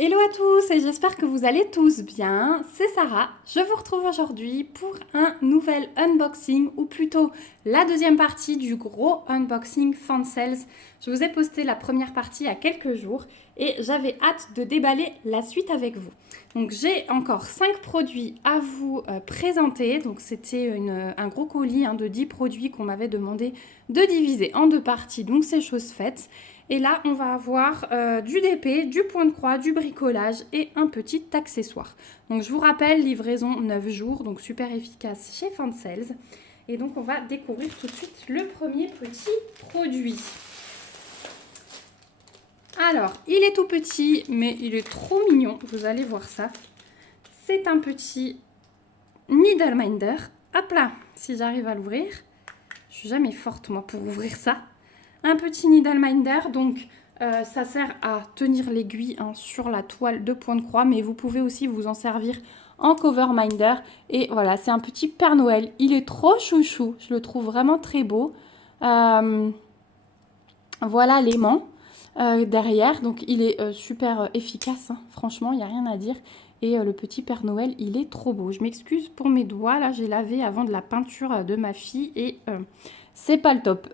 Hello à tous et j'espère que vous allez tous bien. C'est Sarah. Je vous retrouve aujourd'hui pour un nouvel unboxing ou plutôt la deuxième partie du gros unboxing Fansales. Je vous ai posté la première partie il y a quelques jours et j'avais hâte de déballer la suite avec vous. Donc j'ai encore 5 produits à vous présenter. Donc c'était un gros colis de 10 produits qu'on m'avait demandé de diviser en deux parties. Donc c'est chose faite. Et là, on va avoir du DP, du point de croix, du bricolage et un petit accessoire. Donc, je vous rappelle, livraison 9 jours, donc super efficace chez Fansales. Et donc, on va découvrir tout de suite le premier petit produit. Alors, il est tout petit, mais il est trop mignon. Vous allez voir ça. C'est un petit Needleminder. Hop là, si j'arrive à l'ouvrir. Je suis jamais forte, moi, pour ouvrir ça. Un petit Needleminder, donc ça sert à tenir l'aiguille sur la toile de point de croix, mais vous pouvez aussi vous en servir en cover minder. Et voilà, c'est un petit Père Noël. Il est trop chouchou, je le trouve vraiment très beau. Voilà l'aimant derrière, donc il est super efficace, franchement, il n'y a rien à dire. Et le petit Père Noël, il est trop beau. Je m'excuse pour mes doigts, là j'ai lavé avant de la peinture de ma fille et c'est pas le top.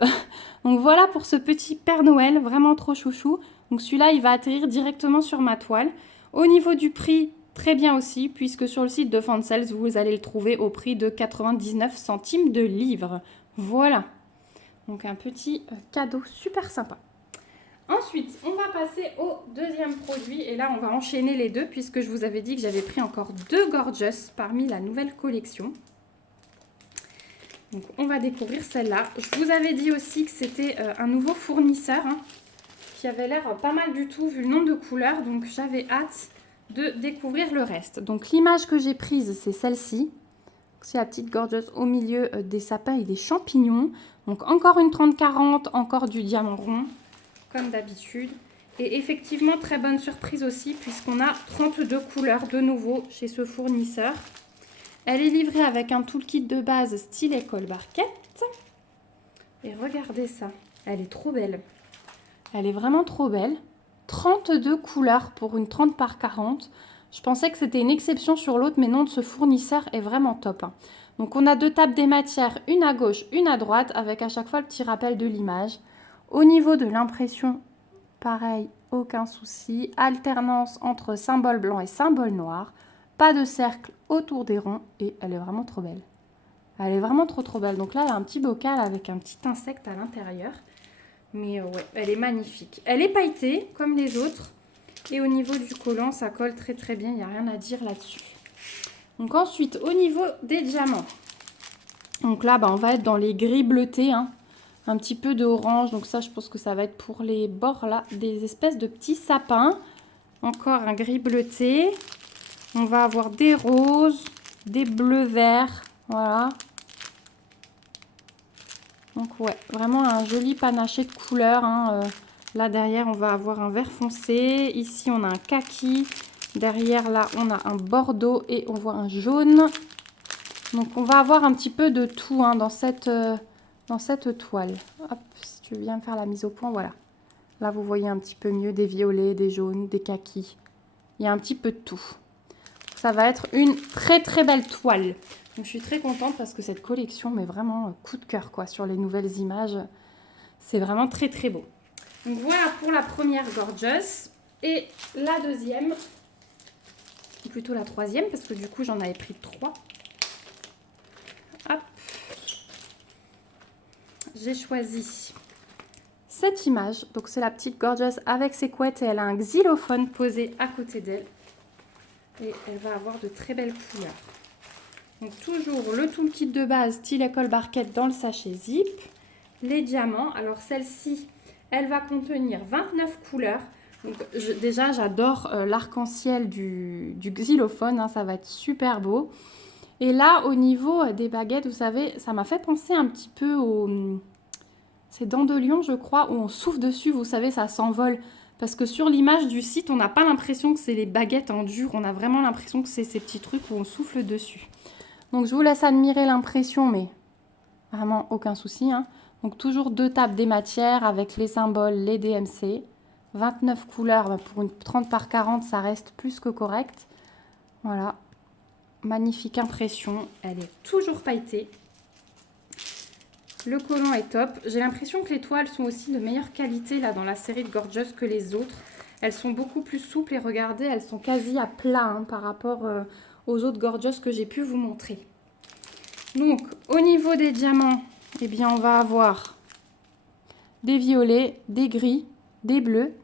Donc voilà pour ce petit Père Noël, vraiment trop chouchou. Donc celui-là, il va atterrir directement sur ma toile. Au niveau du prix, très bien aussi, puisque sur le site de Fansales, vous allez le trouver au prix de 99 centimes de livre. Voilà. Donc un petit cadeau super sympa. Ensuite, on va passer au deuxième produit. Et là, on va enchaîner les deux, puisque je vous avais dit que j'avais pris encore deux Gorgeous parmi la nouvelle collection. Donc, on va découvrir celle-là. Je vous avais dit aussi que c'était un nouveau fournisseur qui avait l'air pas mal du tout vu le nombre de couleurs. Donc, j'avais hâte de découvrir le reste. Donc, l'image que j'ai prise, c'est celle-ci. C'est la petite Gorgeous au milieu des sapins et des champignons. Donc, encore une 30-40, encore du diamant rond, comme d'habitude. Et effectivement, très bonne surprise aussi, puisqu'on a 32 couleurs de nouveau chez ce fournisseur. Elle est livrée avec un toolkit de base style école barquette. Et regardez ça, elle est trop belle. Elle est vraiment trop belle. 32 couleurs pour une 30 par 40. Je pensais que c'était une exception sur l'autre, mais non, ce fournisseur est vraiment top. Donc on a deux tables des matières, une à gauche, une à droite, avec à chaque fois le petit rappel de l'image. Au niveau de l'impression, pareil, aucun souci. Alternance entre symbole blanc et symbole noir. Pas de cercle autour des ronds et elle est vraiment trop belle. Elle est vraiment trop belle. Donc là, il y a un petit bocal avec un petit insecte à l'intérieur. Mais ouais, elle est magnifique. Elle est pailletée comme les autres. Et au niveau du collant, ça colle très bien. Il n'y a rien à dire là-dessus. Donc ensuite, au niveau des diamants. Donc là, on va être dans les gris bleutés. Un petit peu d'orange. Donc ça, je pense que ça va être pour les bords là. Des espèces de petits sapins. Encore un gris bleuté. On va avoir des roses, des bleus verts, voilà. Donc ouais, vraiment un joli panaché de couleurs. Là derrière, on va avoir un vert foncé. Ici, on a un kaki. Derrière, là, on a un bordeaux et on voit un jaune. Donc on va avoir un petit peu de tout dans cette toile. Hop, si tu viens faire la mise au point, voilà. Là, vous voyez un petit peu mieux des violets, des jaunes, des kakis. Il y a un petit peu de tout. Ça va être une très belle toile. Donc je suis très contente parce que cette collection met vraiment coup de cœur sur les nouvelles images. C'est vraiment très beau. Donc voilà pour la première Gorgeous. Et la deuxième, ou plutôt la troisième, parce que du coup j'en avais pris 3. Hop. J'ai choisi cette image. Donc c'est la petite Gorgeous avec ses couettes et elle a un xylophone posé à côté d'elle. Et elle va avoir de très belles couleurs. Donc toujours le toolkit de base style école barquette dans le sachet zip. Les diamants. Alors celle-ci, elle va contenir 29 couleurs. Donc déjà, j'adore l'arc-en-ciel du xylophone. Ça va être super beau. Et là, au niveau des baguettes, vous savez, ça m'a fait penser un petit peu au... C'est Dents de Lion, je crois, où on souffle dessus. Vous savez, ça s'envole. Parce que sur l'image du site, on n'a pas l'impression que c'est les baguettes en dur. On a vraiment l'impression que c'est ces petits trucs où on souffle dessus. Donc, je vous laisse admirer l'impression, mais vraiment aucun souci. Donc, toujours deux tables des matières avec les symboles, les DMC. 29 couleurs, bah, pour une 30 par 40, ça reste plus que correct. Voilà, magnifique impression, elle est toujours pailletée. Le collant est top. J'ai l'impression que les toiles sont aussi de meilleure qualité là dans la série de Gorgeous que les autres. Elles sont beaucoup plus souples et regardez, elles sont quasi à plat hein, par rapport aux autres Gorgeous que j'ai pu vous montrer. Donc, au niveau des diamants, eh bien, on va avoir des violets, des gris, des bleus.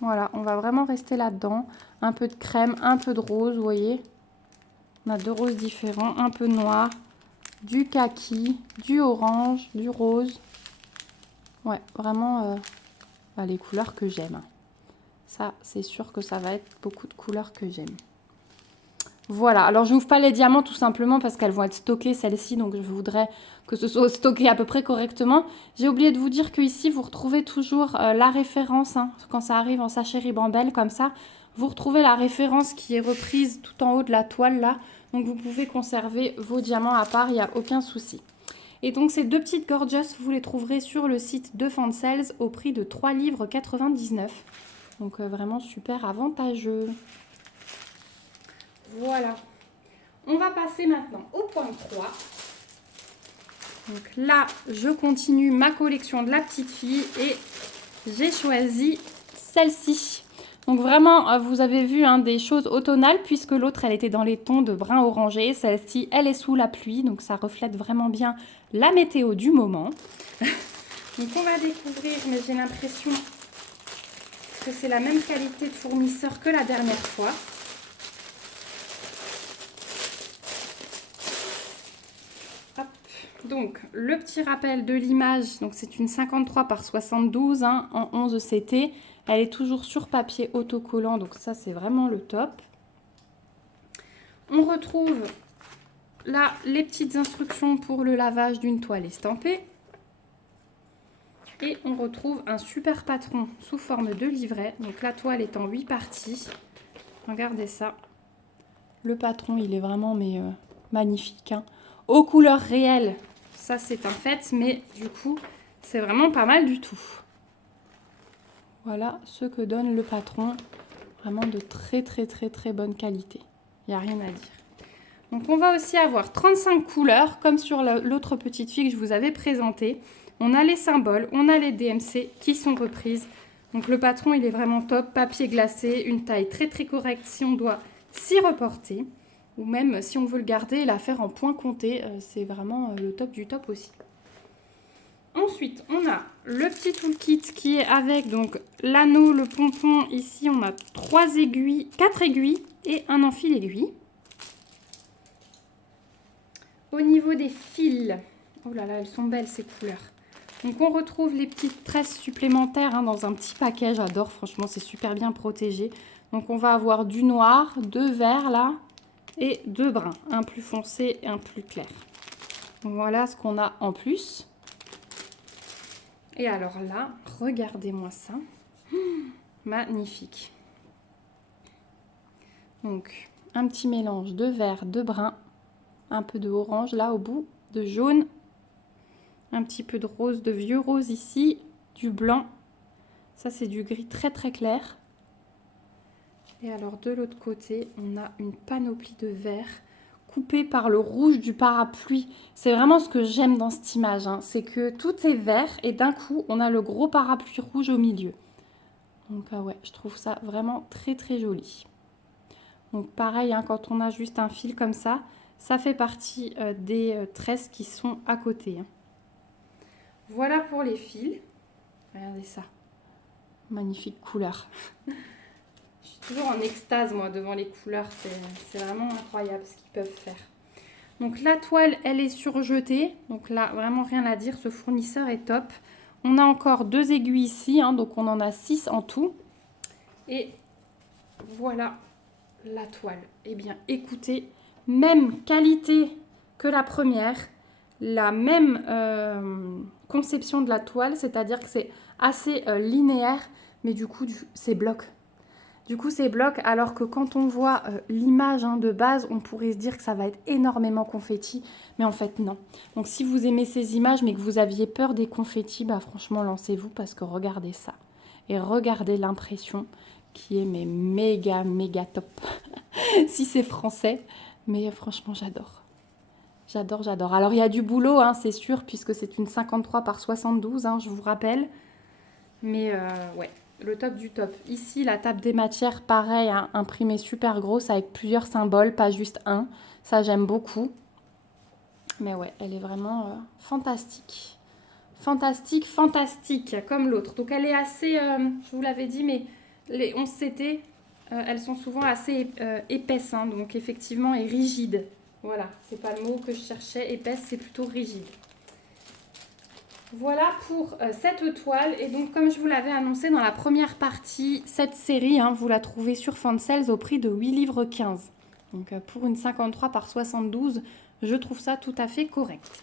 Voilà, on va vraiment rester là-dedans. Un peu de crème, un peu de rose, vous voyez. On a deux roses différents, un peu noir, du kaki, du orange, du rose. Ouais, vraiment les couleurs que j'aime. Ça, c'est sûr que ça va être beaucoup de couleurs que j'aime. Voilà, alors je n'ouvre pas les diamants tout simplement parce qu'elles vont être stockées celles-ci, donc je voudrais que ce soit stocké à peu près correctement. J'ai oublié de vous dire que ici vous retrouvez toujours la référence, hein, quand ça arrive en sachet ribambelle comme ça, vous retrouvez la référence qui est reprise tout en haut de la toile là, donc vous pouvez conserver vos diamants à part, il n'y a aucun souci. Et donc ces deux petites Gorgeous, vous les trouverez sur le site de Fansales au prix de 3,99 livres. Donc vraiment super avantageux. Voilà. On va passer maintenant au point 3. Donc là, je continue ma collection de la petite fille et j'ai choisi celle-ci. Donc vraiment, vous avez vu hein, des choses automnales puisque l'autre, elle était dans les tons de brun orangé. Celle-ci, elle est sous la pluie, donc ça reflète vraiment bien la météo du moment. Donc on va découvrir, mais j'ai l'impression que c'est la même qualité de fournisseur que la dernière fois. Donc, le petit rappel de l'image, donc c'est une 53 par 72 hein, en 11 CT. Elle est toujours sur papier autocollant, donc ça c'est vraiment le top. On retrouve là les petites instructions pour le lavage d'une toile estampée. Et on retrouve un super patron sous forme de livret. Donc la toile est en 8 parties. Regardez ça. Le patron, il est vraiment magnifique. Hein. Aux couleurs réelles. Ça, c'est un fait, mais du coup, c'est vraiment pas mal du tout. Voilà ce que donne le patron. Vraiment de très, très, très, très bonne qualité. Il n'y a rien à dire. Donc, on va aussi avoir 35 couleurs, comme sur l'autre petite fille que je vous avais présentée. On a les symboles, on a les DMC qui sont reprises. Donc, le patron, il est vraiment top. Papier glacé, une taille très, très correcte si on doit s'y reporter. Ou même si on veut le garder et la faire en point compté, c'est vraiment le top du top aussi. Ensuite, on a le petit toolkit qui est avec donc l'anneau, le pompon. Ici, on a 4 aiguilles et un enfil aiguille. Au niveau des fils, oh là là, elles sont belles ces couleurs. Donc, on retrouve les petites tresses supplémentaires hein, dans un petit paquet. J'adore, franchement, c'est super bien protégé. Donc, on va avoir du noir, 2 verts là. Et 2 bruns, un plus foncé et un plus clair. Donc voilà ce qu'on a en plus. Et alors là, regardez-moi ça. Magnifique. Donc, un petit mélange de vert, de brun, un peu de orange là au bout, de jaune, un petit peu de rose, de vieux rose ici, du blanc. Ça, c'est du gris très très clair. Et alors de l'autre côté, on a une panoplie de vert coupée par le rouge du parapluie. C'est vraiment ce que j'aime dans cette image. Hein. C'est que tout est vert et d'un coup, on a le gros parapluie rouge au milieu. Donc ouais, je trouve ça vraiment très très joli. Donc pareil, hein, quand on a juste un fil comme ça, ça fait partie des tresses qui sont à côté. Hein. Voilà pour les fils. Regardez ça. Magnifique couleur. Je suis toujours en extase, moi, devant les couleurs. C'est vraiment incroyable ce qu'ils peuvent faire. Donc, la toile, elle est surjetée. Donc là, vraiment rien à dire. Ce fournisseur est top. On a encore 2 aiguilles ici. Hein, donc, on en a 6 en tout. Et voilà la toile. Eh bien, écoutez, même qualité que la première. La même conception de la toile. C'est-à-dire que c'est assez linéaire. Mais du coup, c'est bloc. Du coup, c'est bloc, alors que quand on voit l'image de base, on pourrait se dire que ça va être énormément confetti. Mais en fait, non. Donc, si vous aimez ces images, mais que vous aviez peur des confettis, bah franchement, lancez-vous parce que regardez ça. Et regardez l'impression qui est mais méga top. Si c'est français, mais franchement j'adore. J'adore. Alors il y a du boulot, hein, c'est sûr, puisque c'est une 53 par 72, hein, je vous rappelle. Mais ouais, le top du top. Ici, la table des matières, pareil, hein, imprimée super grosse avec plusieurs symboles, pas juste un. Ça, j'aime beaucoup. Mais ouais, elle est vraiment fantastique. Fantastique, comme l'autre. Donc elle est assez, je vous l'avais dit, mais les 11 CT, elles sont souvent assez épaisses, hein, donc effectivement, et rigides. Voilà, c'est pas le mot que je cherchais, épaisse, c'est plutôt rigide. Voilà pour cette toile. Et donc, comme je vous l'avais annoncé dans la première partie, cette série, hein, vous la trouvez sur Fansels au prix de 8 livres 15. Donc, pour une 53 par 72, je trouve ça tout à fait correct.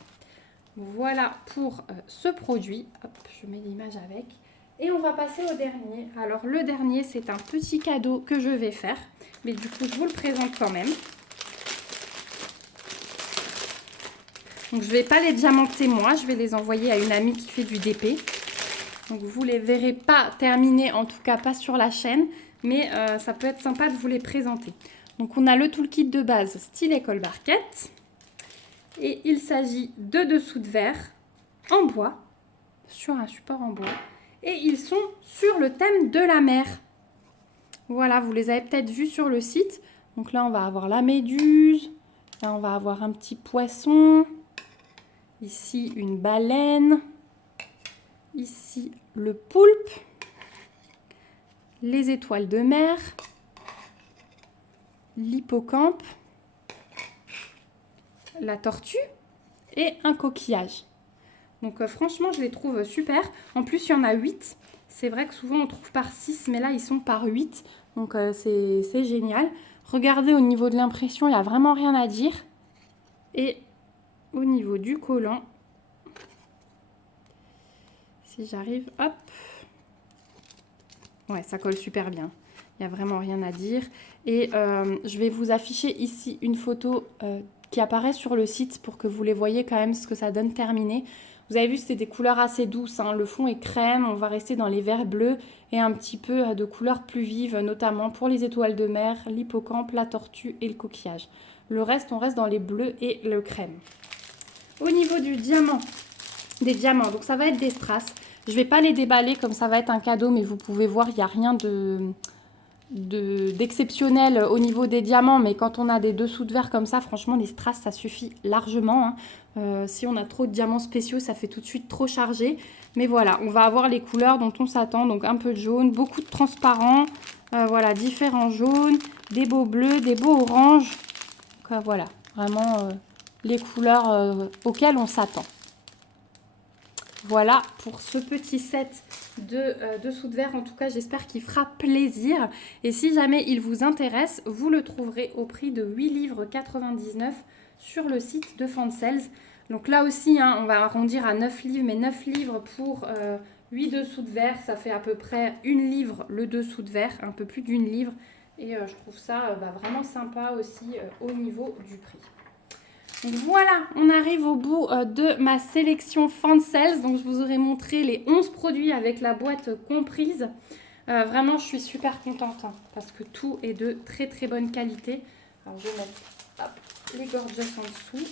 Voilà pour ce produit. Hop, je mets l'image avec. Et on va passer au dernier. Alors, le dernier, c'est un petit cadeau que je vais faire. Mais du coup, je vous le présente quand même. Donc, je ne vais pas les diamanter moi, je vais les envoyer à une amie qui fait du DP. Donc, vous ne les verrez pas terminés, en tout cas pas sur la chaîne, mais ça peut être sympa de vous les présenter. Donc, on a le toolkit de base style école barquette. Et il s'agit de dessous de verre en bois, sur un support en bois. Et ils sont sur le thème de la mer. Voilà, vous les avez peut-être vus sur le site. Donc là, on va avoir la méduse. Là, on va avoir un petit poisson. Ici, une baleine. Ici, le poulpe. Les étoiles de mer. L'hippocampe. La tortue. Et un coquillage. Donc franchement, je les trouve super. En plus, il y en a 8. C'est vrai que souvent, on trouve par 6, mais là, ils sont par 8. Donc c'est génial. Regardez au niveau de l'impression, il n'y a vraiment rien à dire. Et au niveau du collant, si j'arrive, hop. Ouais, ça colle super bien. Il n'y a vraiment rien à dire. Et je vais vous afficher ici une photo qui apparaît sur le site pour que vous les voyez quand même ce que ça donne terminé. Vous avez vu, c'était des couleurs assez douces, hein. Le fond est crème, on va rester dans les verts bleus et un petit peu de couleurs plus vives, notamment pour les étoiles de mer, l'hippocampe, la tortue et le coquillage. Le reste, on reste dans les bleus et le crème. Au niveau du diamant, des diamants, donc ça va être des strass. Je ne vais pas les déballer comme ça va être un cadeau, mais vous pouvez voir, il n'y a rien d'exceptionnel au niveau des diamants, mais quand on a des dessous de verre comme ça, franchement les strass ça suffit largement, hein. Si on a trop de diamants spéciaux, ça fait tout de suite trop chargé, mais voilà, on va avoir les couleurs dont on s'attend, donc un peu de jaune, beaucoup de transparent, voilà, différents jaunes, des beaux bleus, des beaux oranges, donc, voilà, vraiment les couleurs auxquelles on s'attend. Voilà pour ce petit set de dessous de verre. En tout cas, j'espère qu'il fera plaisir. Et si jamais il vous intéresse, vous le trouverez au prix de 8 livres 99 sur le site de Fansels. Donc là aussi, hein, on va arrondir à 9 livres, mais 9 livres pour 8 dessous de verre, ça fait à peu près 1 livre le dessous de verre, un peu plus d'1 livre. Et je trouve ça vraiment sympa aussi au niveau du prix. Donc voilà, on arrive au bout de ma sélection Fansels. Donc je vous aurais montré les 11 produits avec la boîte comprise. Vraiment, je suis super contente, hein, parce que tout est de très très bonne qualité. Alors je vais mettre les gorgeous en dessous.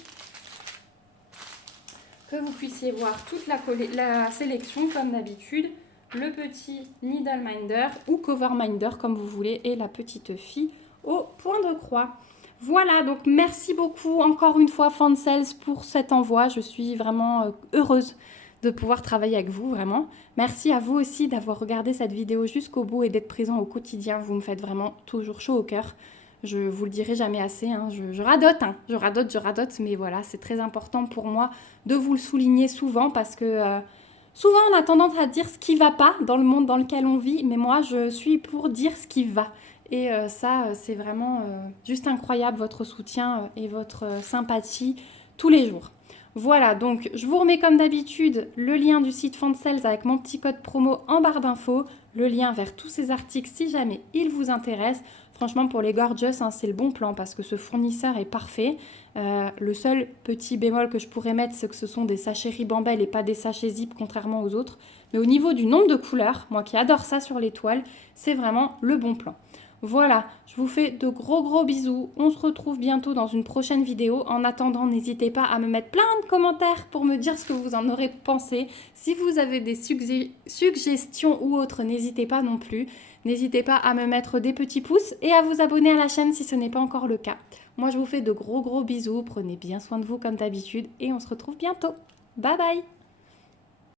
Que vous puissiez voir toute la sélection comme d'habitude. Le petit needle minder ou cover minder comme vous voulez et la petite fille au point de croix. Voilà, donc merci beaucoup encore une fois Fansels pour cet envoi. Je suis vraiment heureuse de pouvoir travailler avec vous, vraiment. Merci à vous aussi d'avoir regardé cette vidéo jusqu'au bout et d'être présent au quotidien. Vous me faites vraiment toujours chaud au cœur. Je vous le dirai jamais assez, hein. Je radote, hein. Je radote, mais voilà, c'est très important pour moi de vous le souligner souvent parce que souvent on a tendance à dire ce qui ne va pas dans le monde dans lequel on vit, mais moi je suis pour dire ce qui va. Et ça, c'est vraiment juste incroyable, votre soutien et votre sympathie tous les jours. Voilà, donc je vous remets comme d'habitude le lien du site Fansels avec mon petit code promo en barre d'infos, le lien vers tous ces articles si jamais ils vous intéressent. Franchement, pour les Gorgeous, hein, c'est le bon plan parce que ce fournisseur est parfait. Le seul petit bémol que je pourrais mettre, c'est que ce sont des sachets Ribambelle et pas des sachets Zip, contrairement aux autres. Mais au niveau du nombre de couleurs, moi qui adore ça sur les toiles, c'est vraiment le bon plan. Voilà, je vous fais de gros bisous. On se retrouve bientôt dans une prochaine vidéo. En attendant, n'hésitez pas à me mettre plein de commentaires pour me dire ce que vous en aurez pensé. Si vous avez des suggestions ou autres, n'hésitez pas non plus. N'hésitez pas à me mettre des petits pouces et à vous abonner à la chaîne si ce n'est pas encore le cas. Moi, je vous fais de gros bisous. Prenez bien soin de vous comme d'habitude et on se retrouve bientôt. Bye bye!